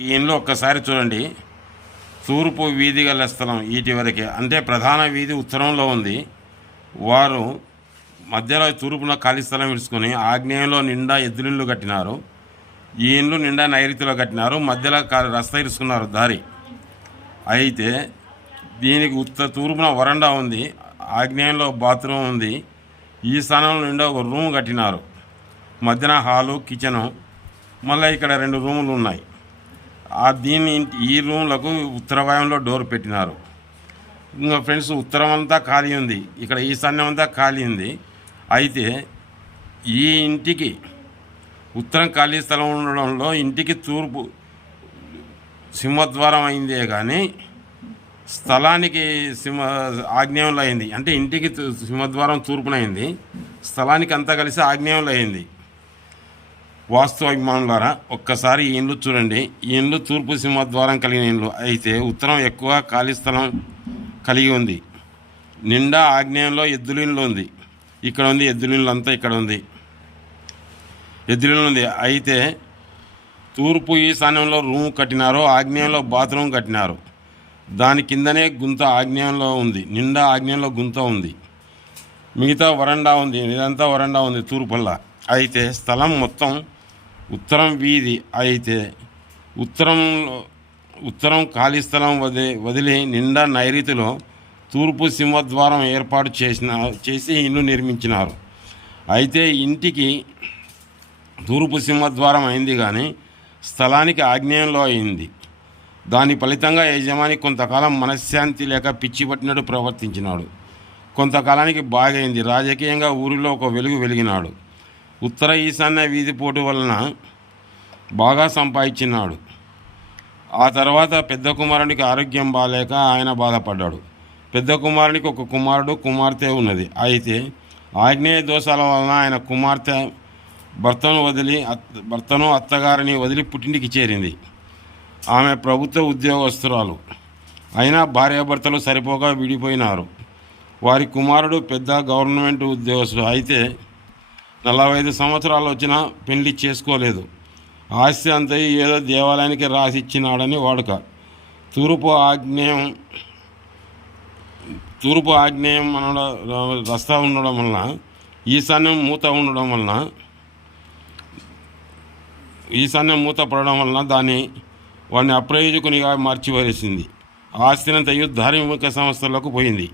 ఈ ఇంట్లో ఒక్కసారి చూడండి. తూర్పు వీధి గల స్థలం ఈటి వరకే, అంటే ప్రధాన వీధి ఉత్తరంలో ఉంది. వారు మధ్యలో తూర్పున ఖాళీ స్థలం విడుచుకొని ఆగ్నేయంలో నిండా ఎద్దులిళ్ళు కట్టినారు. ఈ ఇండ్లు నిండా నైరుతిలో కట్టినారు. మధ్యలో రస్తా ఇరుచుకున్నారు దారి. అయితే దీనికి తూర్పున వరండా ఉంది, ఆగ్నేయంలో బాత్రూమ్ ఉంది. ఈ స్థానంలో నిండా ఒక రూమ్ కట్టినారు. మధ్యన హాలు, కిచెను, మళ్ళీ ఇక్కడ 2 రూములు ఉన్నాయి. ఈ రూమ్లకు ఉత్తర వాయువులో డోర్ పెట్టినారు. ఇంకా ఫ్రెండ్స్, ఉత్తరం అంతా ఖాళీ ఉంది, ఇక్కడ ఈశాన్యం అంతా ఖాళీ ఉంది. అయితే ఈ ఇంటికి ఉత్తరం ఖాళీ స్థలం ఉండడంలో ఇంటికి తూర్పు సింహద్వారం అయిందే కానీ స్థలానికి ఆగ్నేయంలో అయింది. అంటే ఇంటికి సింహద్వారం తూర్పునైంది, స్థలానికి అంతా కలిసి ఆగ్నేయంలో అయింది. వాస్తు అభిమానులారా, ఒక్కసారి ఈ ఇండ్లు చూడండి. ఈ ఇండ్లు తూర్పు సింహద్వారం కలిగిన ఇండ్లు. అయితే ఉత్తరం ఎక్కువ ఖాళీ స్థలం కలిగి ఉంది. నిండా ఆగ్నేయంలో ఎద్దులిండ్లు ఉంది. ఇక్కడ ఉంది ఎద్దులిండ్లు అంతా, ఇక్కడ ఉంది ఎద్దులిండ్లు ఉంది. అయితే తూర్పు ఈశాన్యంలో రూమ్ కట్టినారు, ఆగ్నేయంలో బాత్రూమ్ కట్టినారు. దాని కిందనే గుంత ఆగ్నేయంలో ఉంది, నిండా ఆగ్నేయంలో గుంత ఉంది. మిగతా వరండా ఉంది, ఇదంతా వరండా ఉంది తూర్పుల్లా. అయితే స్థలం మొత్తం ఉత్తరం వీధి. అయితే ఉత్తరం ఖాళీ స్థలం వదిలి నిండా నైరుతిలో తూర్పు సింహద్వారం ఏర్పాటు చేసి ఇల్లు నిర్మించినారు. అయితే ఇంటికి తూర్పు సింహద్వారం అయింది కానీ స్థలానికి ఆగ్నేయంలో అయింది. దాని ఫలితంగా యజమాని కొంతకాలం మనశ్శాంతి లేక పిచ్చి పట్టినట్టు ప్రవర్తించినాడు. కొంతకాలానికి బాగైంది. రాజకీయంగా ఊరిలో ఒక వెలుగు వెలిగినాడు. ఉత్తర ఈశాన్య వీధి పోటు వలన బాగా సంపాదించినాడు. ఆ తర్వాత పెద్ద కుమారునికి ఆరోగ్యం బాగాలేక ఆయన బాధపడ్డాడు. పెద్ద కుమారునికి ఒక కుమార్తె ఉన్నది. అయితే ఆగ్నేయ దోషాల వలన ఆయన కుమార్తె భర్తను అత్తగారిని వదిలి పుట్టింటికి చేరింది. ఆమె ప్రభుత్వ ఉద్యోగస్తురాలు. అయినా భార్యాభర్తలు సరిపోగా విడిపోయినారు. వారి కుమారుడు పెద్ద గవర్నమెంట్ ఉద్యోగస్తుడు. అయితే 45 సంవత్సరాలు వచ్చినా పెళ్లి చేసుకోలేదు. ఆస్తి అంతా ఏదో దేవాలయానికి రాసిచ్చినాడని వాడుక. తూర్పు ఆగ్నేయం రస్తా ఉండడం వలన, ఈశాన్యం మూత పడడం వలన వాడిని అప్రయోజకునిగా మార్చివేసింది. ఆస్తినంతయు ధార్మిక సంస్థలకు పోయింది.